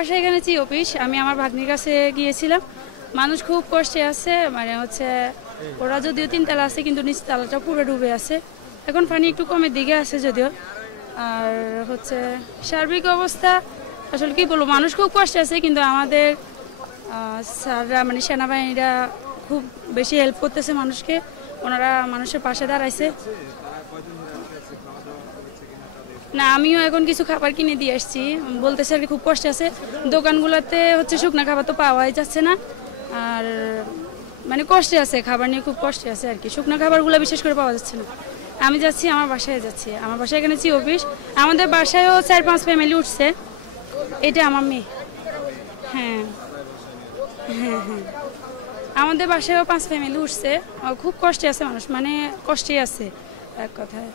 বাসায় এখানে জি অফিস, আমি আমার ভাগ্নির কাছে গিয়েছিলাম। মানুষ খুব কষ্টে আছে, মানে হচ্ছে ওরা যদিও 3 তলা আছে কিন্তু নিচ তলাটা পুরো ডুবে আছে। এখন পানি একটু কমের দিকে আছে যদিও। আর হচ্ছে সার্বিক অবস্থা আসলে কি বলবো, মানুষ খুব কষ্টে আছে, কিন্তু আমাদের স্যাররা মানে সেনাবাহিনীরা খুব বেশি হেল্প করতেছে মানুষকে, ওনারা মানুষের পাশে দাঁড়াইছে। না, আমিও এখন কিছু খাবার কিনে দিয়ে আসছি, বলতেছে আর কি খুব কষ্ট আছে। দোকানগুলোতে হচ্ছে শুকনা খাবার তো পাওয়াই যাচ্ছে না, আর মানে কষ্টে আছে, খাবার নিয়ে খুব কষ্টে আছে আর কি। শুকনা খাবারগুলো বিশেষ করে পাওয়া যাচ্ছে না। আমি যাচ্ছি আমার বাসায়, আমার বাসায় এখানে জি অফিস। আমাদের বাসায়ও 4-5 ফ্যামিলি উঠছে। এটা আমার মেয়ে। হ্যাঁ হ্যাঁ হ্যাঁ, আমাদের বাসায়ও 5 ফ্যামিলি উঠছে। খুব কষ্টে আছে মানুষ, মানে কষ্টে আছে এক কথায়।